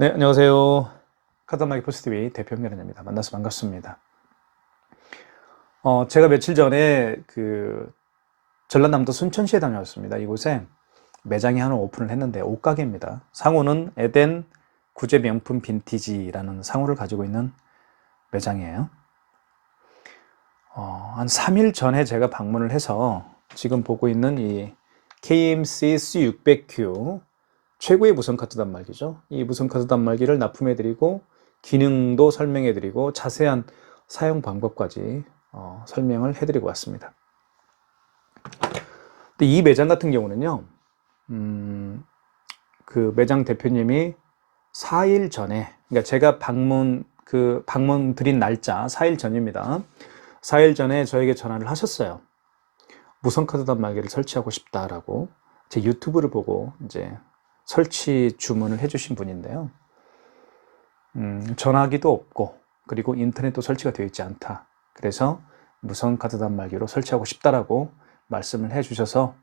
네, 안녕하세요. 카드마기 포스티비 대표 연결입니다. 만나서 반갑습니다. 제가 며칠 전에 전라남도 순천시에 다녀왔습니다. 이곳에 매장이 하나 오픈을 했는데 옷가게입니다. 상호는 에덴 구제 명품 빈티지라는 상호를 가지고 있는 매장이에요. 한 3일 전에 제가 방문을 해서 지금 보고 있는 이 KMC C600Q 최고의 무선 카드 단말기죠. 이 무선 카드 단말기를 납품해드리고 기능도 설명해드리고 자세한 사용 방법까지 설명을 해드리고 왔습니다. 근데 이 매장 같은 경우는요, 그 매장 대표님이 4일 전에, 그러니까 제가 방문 드린 날짜 4일 전입니다. 4일 전에 저에게 전화를 하셨어요. 무선 카드 단말기를 설치하고 싶다라고 제 유튜브를 보고 이제 설치 주문을 해주신 분인데요. 전화기도 없고 그리고 인터넷도 설치가 되어 있지 않다. 그래서 무선 카드 단말기로 설치하고 싶다라고 말씀을 해주셔서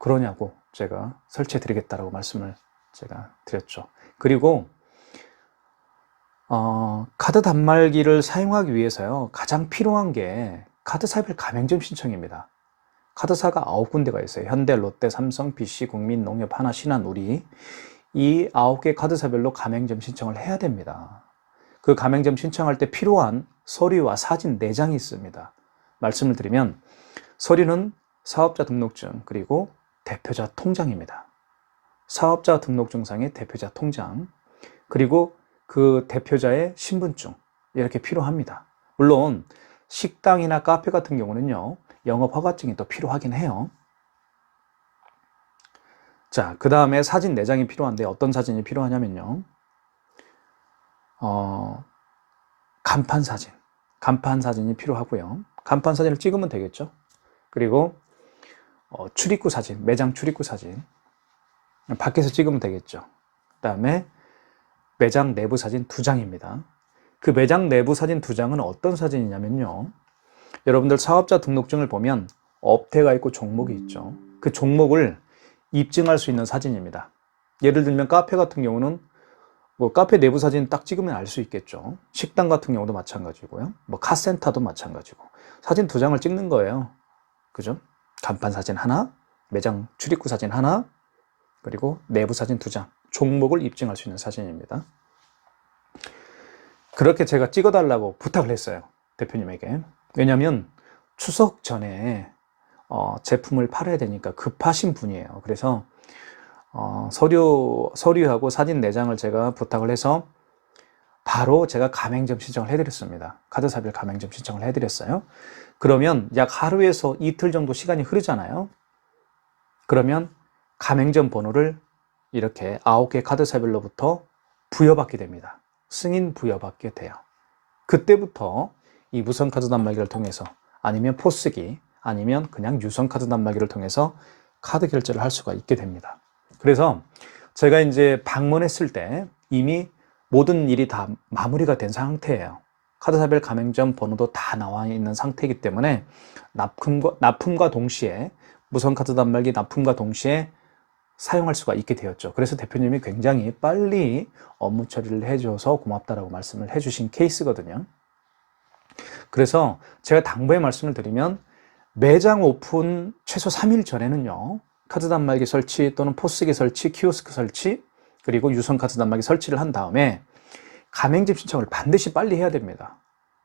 그러냐고 제가 설치해 드리겠다라고 말씀을 제가 드렸죠. 그리고 카드 단말기를 사용하기 위해서요, 가장 필요한 게 카드사별 가맹점 신청입니다. 카드사가 9군데가 있어요. 현대, 롯데, 삼성, BC, 국민, 농협, 하나, 신한, 우리. 이 9개 카드사별로 가맹점 신청을 해야 됩니다. 그 가맹점 신청할 때 필요한 서류와 사진 4장이 있습니다. 말씀을 드리면 서류는 사업자 등록증 그리고 대표자 통장입니다. 사업자 등록증상의 대표자 통장 그리고 그 대표자의 신분증 이렇게 필요합니다. 물론 식당이나 카페 같은 경우는요, 영업허가증이 또 필요하긴 해요. 자, 그 다음에 사진 4장이 필요한데 어떤 사진이 필요하냐면요, 간판 사진이 필요하고요. 간판 사진을 찍으면 되겠죠. 그리고 출입구 사진, 매장 출입구 사진 밖에서 찍으면 되겠죠. 그 다음에 매장 내부 사진 2장입니다. 그 매장 내부 사진 2장은 어떤 사진이냐면요, 여러분들 사업자 등록증을 보면 업태가 있고 종목이 있죠. 그 종목을 입증할 수 있는 사진입니다. 예를 들면 카페 같은 경우는 뭐 카페 내부 사진 딱 찍으면 알 수 있겠죠. 식당 같은 경우도 마찬가지고요. 뭐 카센터도 마찬가지고. 사진 2장을 찍는 거예요. 그죠? 간판 사진 하나, 매장 출입구 사진 하나, 그리고 내부 사진 2장. 종목을 입증할 수 있는 사진입니다. 그렇게 제가 찍어달라고 부탁을 했어요. 대표님에게. 왜냐하면 추석 전에 제품을 팔아야 되니까 급하신 분이에요. 그래서 서류하고 사진 4장을 제가 부탁을 해서 바로 제가 가맹점 신청을 해드렸습니다. 카드사별 가맹점 신청을 해드렸어요. 그러면 약 하루에서 이틀 정도 시간이 흐르잖아요. 그러면 가맹점 번호를 이렇게 9개 카드사별로부터 부여받게 됩니다. 승인 부여받게 돼요. 그때부터 이 무선 카드 단말기를 통해서 아니면 포스기 아니면 그냥 유선 카드 단말기를 통해서 카드 결제를 할 수가 있게 됩니다. 그래서 제가 이제 방문했을 때 이미 모든 일이 다 마무리가 된 상태예요. 카드사별 가맹점 번호도 다 나와 있는 상태이기 때문에 납품과 동시에 무선 카드 단말기 납품과 동시에 사용할 수가 있게 되었죠. 그래서 대표님이 굉장히 빨리 업무 처리를 해줘서 고맙다라고 말씀을 해주신 케이스거든요. 그래서 제가 당부의 말씀을 드리면 매장 오픈 최소 3일 전에는요, 카드 단말기 설치 또는 포스기 설치, 키오스크 설치, 그리고 유선 카드 단말기 설치를 한 다음에 가맹점 신청을 반드시 빨리 해야 됩니다.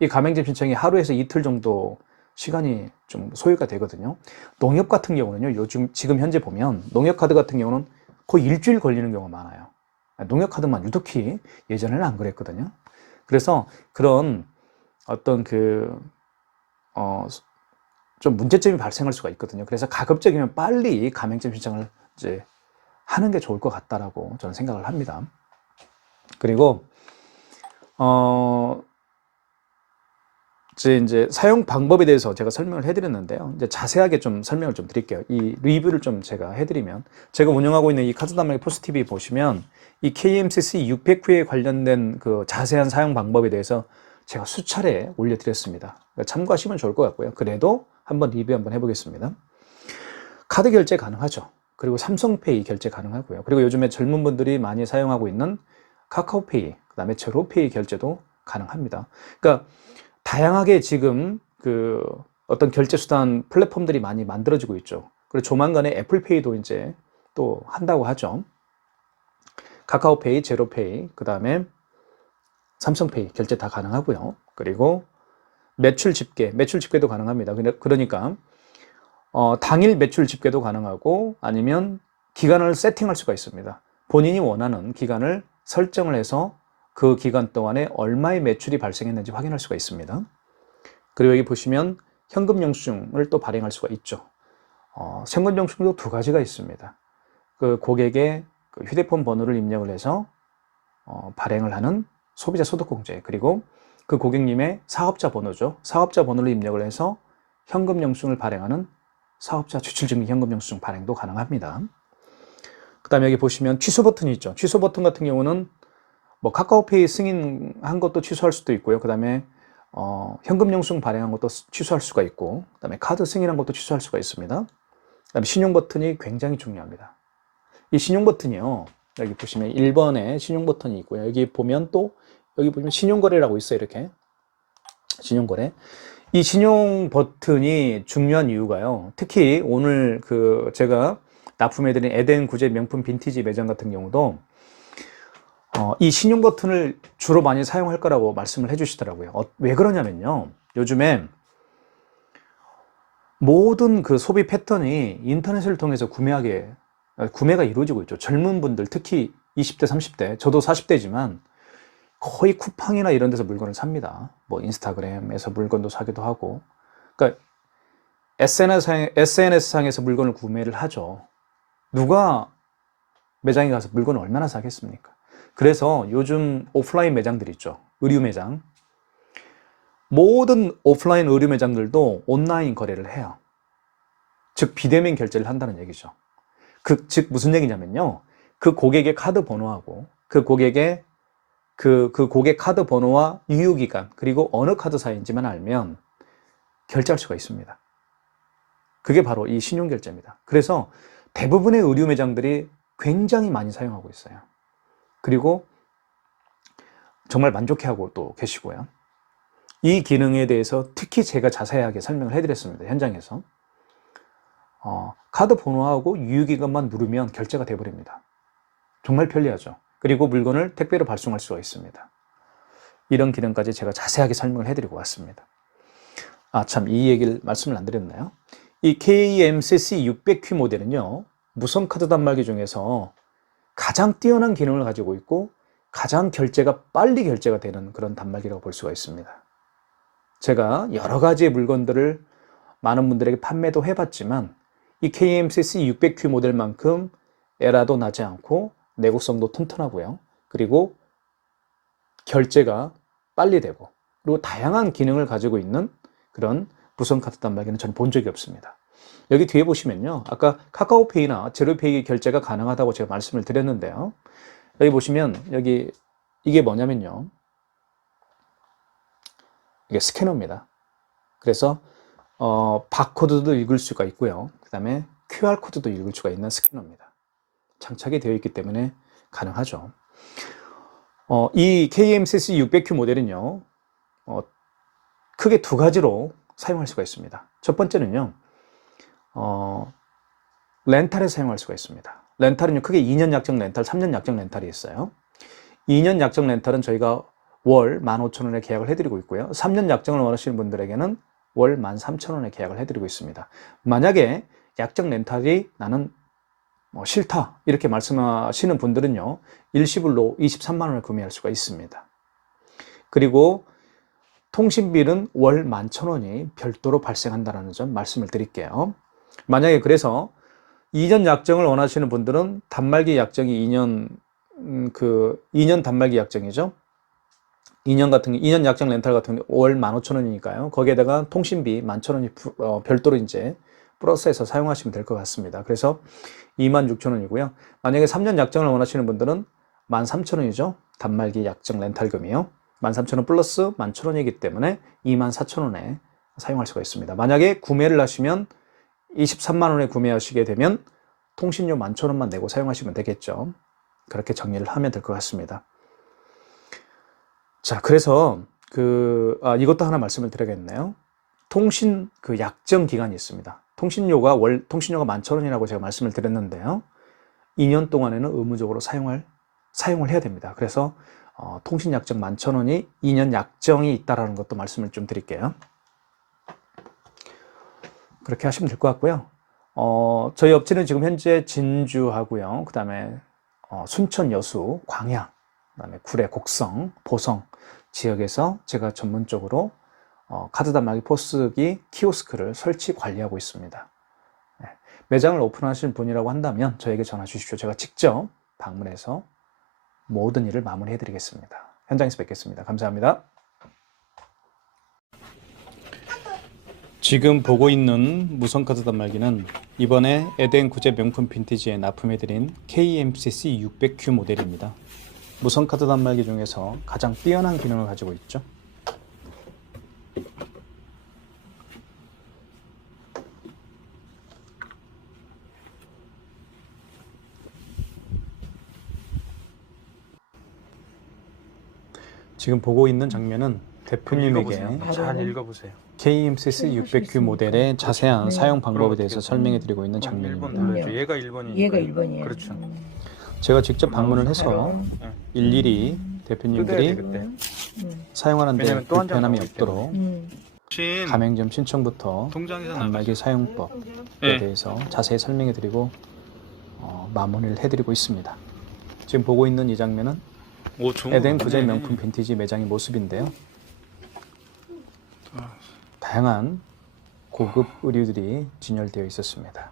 이 가맹점 신청이 하루에서 이틀 정도 시간이 좀 소요가 되거든요. 농협 같은 경우는요, 지금 현재 보면 농협 카드 같은 경우는 거의 일주일 걸리는 경우가 많아요. 농협 카드만 유독히 예전에는 안 그랬거든요. 그래서 그런 어떤 좀 문제점이 발생할 수가 있거든요. 그래서 가급적이면 빨리 가맹점 신청을 이제 하는 게 좋을 것 같다라고 저는 생각을 합니다. 그리고 이제 사용 방법에 대해서 제가 설명을 해드렸는데요. 이제 자세하게 좀 설명을 좀 드릴게요. 이 리뷰를 좀 제가 해드리면, 제가 운영하고 있는 이 카드 단말기 포스TV 보시면 이 KMCC 600Q에 관련된 그 자세한 사용 방법에 대해서 제가 수차례 올려드렸습니다. 참고하시면 좋을 것 같고요. 그래도 한번 리뷰 한번 해보겠습니다. 카드 결제 가능하죠. 그리고 삼성페이 결제 가능하고요. 그리고 요즘에 젊은 분들이 많이 사용하고 있는 카카오페이, 그다음에 제로페이 결제도 가능합니다. 그러니까 다양하게 지금 그 어떤 결제 수단 플랫폼들이 많이 만들어지고 있죠. 그리고 조만간에 애플페이도 이제 또 한다고 하죠. 카카오페이, 제로페이, 그다음에 삼성페이 결제 다 가능하고요. 그리고 매출 집계도 가능합니다. 그러니까 당일 매출 집계도 가능하고 아니면 기간을 세팅할 수가 있습니다. 본인이 원하는 기간을 설정을 해서 그 기간 동안에 얼마의 매출이 발생했는지 확인할 수가 있습니다. 그리고 여기 보시면 현금 영수증을 또 발행할 수가 있죠. 현금 영수증도 두 가지가 있습니다. 그 고객의 그 휴대폰 번호를 입력을 해서 발행을 하는 소비자 소득공제, 그리고 그 고객님의 사업자 번호죠. 사업자 번호를 입력을 해서 현금 영수증을 발행하는 사업자 지출증빙 현금 영수증 발행도 가능합니다. 그 다음에 여기 보시면 취소 버튼이 있죠. 취소 버튼 같은 경우는 뭐 카카오페이 승인한 것도 취소할 수도 있고요. 그 다음에 현금 영수증 발행한 것도 취소할 수가 있고, 그 다음에 카드 승인한 것도 취소할 수가 있습니다. 그 다음에 신용 버튼이 굉장히 중요합니다. 이 신용 버튼이요, 여기 보시면 1번에 신용 버튼이 있고요. 여기 보면 또 여기 보시면 신용거래라고 있어요. 이렇게 신용거래. 이 신용 버튼이 중요한 이유가요, 특히 오늘 그 제가 납품해드린 에덴 구제 명품 빈티지 매장 같은 경우도 이 신용 버튼을 주로 많이 사용할 거라고 말씀을 해주시더라고요. 왜 그러냐면요, 요즘에 모든 그 소비 패턴이 인터넷을 통해서 구매가 이루어지고 있죠. 젊은 분들, 특히 20대, 30대, 저도 40대지만 거의 쿠팡이나 이런 데서 물건을 삽니다. 뭐 인스타그램에서 물건도 사기도 하고, 그러니까 SNS상에서 물건을 구매를 하죠. 누가 매장에 가서 물건을 얼마나 사겠습니까? 그래서 요즘 오프라인 매장들 있죠. 의류 매장. 모든 오프라인 의류 매장들도 온라인 거래를 해요. 즉 비대면 결제를 한다는 얘기죠. 즉 무슨 얘기냐면요, 그 고객의 카드 번호하고 그 고객의 고객 카드 번호와 유효기간, 그리고 어느 카드사인지만 알면 결제할 수가 있습니다. 그게 바로 이 신용결제입니다. 그래서 대부분의 의류 매장들이 굉장히 많이 사용하고 있어요. 그리고 정말 만족해하고 또 계시고요. 이 기능에 대해서 특히 제가 자세하게 설명을 해드렸습니다. 현장에서. 카드 번호하고 유효기간만 누르면 결제가 돼버립니다. 정말 편리하죠. 그리고 물건을 택배로 발송할 수가 있습니다. 이런 기능까지 제가 자세하게 설명을 해드리고 왔습니다. 참, 이 얘기를 말씀을 안 드렸나요? 이 KMCC 600Q 모델은요, 무선카드 단말기 중에서 가장 뛰어난 기능을 가지고 있고 가장 결제가 빨리 결제가 되는 그런 단말기라고 볼 수가 있습니다. 제가 여러 가지의 물건들을 많은 분들에게 판매도 해봤지만 이 KMCC 600Q 모델만큼 에러도 나지 않고 내구성도 튼튼하고요. 그리고 결제가 빨리 되고, 그리고 다양한 기능을 가지고 있는 그런 무선카드 단말기는 저는 본 적이 없습니다. 여기 뒤에 보시면요, 아까 카카오페이나 제로페이 결제가 가능하다고 제가 말씀을 드렸는데요, 여기 보시면 이게 뭐냐면요, 이게 스캐너입니다. 그래서 바코드도 읽을 수가 있고요, 그 다음에 QR코드도 읽을 수가 있는 스캐너입니다. 장착이 되어 있기 때문에 가능하죠. 이 KMCC 600Q 모델은요, 크게 두 가지로 사용할 수가 있습니다. 첫 번째는요, 렌탈에 사용할 수가 있습니다. 렌탈은요, 크게 2년 약정 렌탈, 3년 약정 렌탈이 있어요. 2년 약정 렌탈은 저희가 월 15,000원에 계약을 해드리고 있고요. 3년 약정을 원하시는 분들에게는 월 13,000원에 계약을 해드리고 있습니다. 만약에 약정 렌탈이 나는 싫다 이렇게 말씀하시는 분들은요, 일시불로 23만 원을 구매할 수가 있습니다. 그리고 통신비는 월 11,000원이 별도로 발생한다는 점 말씀을 드릴게요. 만약에 그래서 2년 약정을 원하시는 분들은 단말기 약정이 2년 단말기 약정이죠. 2년 약정 렌탈 같은 경우 월 15,000원이니까요. 거기에다가 통신비 11,000원이 별도로 이제 플러스해서 사용하시면 될 것 같습니다. 그래서 26,000원이고요. 만약에 3년 약정을 원하시는 분들은 13,000원이죠. 단말기 약정 렌탈금이요. 13,000원 플러스 11,000원이기 때문에 24,000원에 사용할 수가 있습니다. 만약에 구매를 하시면 23만 원에 구매하시게 되면 통신료 11,000원만 내고 사용하시면 되겠죠. 그렇게 정리를 하면 될 것 같습니다. 자, 그래서 이것도 하나 말씀을 드려야겠네요. 통신 약정 기간이 있습니다. 통신료가 11,000원이라고 제가 말씀을 드렸는데요. 2년 동안에는 의무적으로 사용을 해야 됩니다. 그래서 통신 약정 11,000원이 2년 약정이 있다라는 것도 말씀을 좀 드릴게요. 그렇게 하시면 될 것 같고요. 저희 업체는 지금 현재 진주하고요. 그 다음에 순천, 여수, 광야, 그 다음에 구례, 곡성, 보성 지역에서 제가 전문적으로 카드 단말기 포스기 키오스크를 설치 관리하고 있습니다. 네. 매장을 오픈하신 분이라고 한다면 저에게 전화 주십시오. 제가 직접 방문해서 모든 일을 마무리해 드리겠습니다. 현장에서 뵙겠습니다. 감사합니다. 지금 보고 있는 무선카드 단말기는 이번에 에덴 구제 명품 빈티지에 납품해드린 KMCC 600Q 모델입니다. 무선카드 단말기 중에서 가장 뛰어난 기능을 가지고 있죠. 지금 보고 있는 장면은 대표님에게 잘 읽어보세요. KMCC 600Q 모델의 자세한 사용 방법에 대해서 설명해 드리고 있는 1번 장면입니다. 눌러줘. 얘가 1번이니까. 얘가 1번이에요. 그렇죠. 제가 직접 방문을 해서 일일이 대표님들이 그때. 사용하는 데 왜냐면 또한장 불편함이 나오기 없도록 가맹점 신청부터 통장에서 단말기 사용법에 네. 대해서 자세히 설명해 드리고 마무리를 해드리고 있습니다. 지금 보고 있는 이 장면은 에덴 구제 명품 빈티지 매장의 모습인데요. 다양한 고급 의류들이 진열되어 있었습니다.